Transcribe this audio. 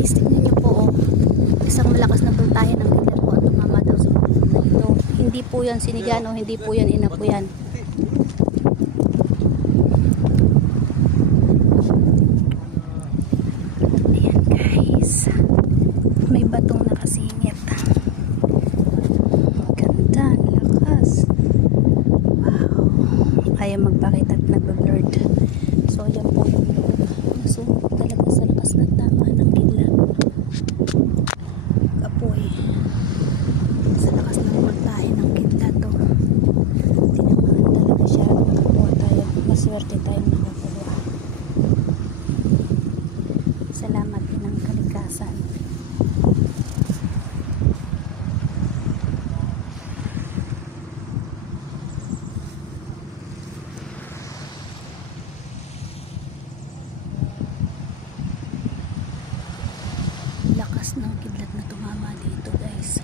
guys, tingnan niyo po, oh. Isang malakas na voltahe ng kidlat po at tumama daw sa na ito. Hindi po yan sinigan o hindi po yan inapo yan. Ayan guys, may batong nakasingit. Ganda, lakas. Wow, kaya magpakita at nagbe-blurred. So yan po yung nasunog talaga sa lakas ng tama ng kidlat. Kapoy sa lakas ng voltahe ng kidlat to. Tinamaan talaga siya. Nakakuha tayo, maswerte tayong nakakuha. Salamat din ng kalikasan. Lakas ng kidlat na tumama dito guys.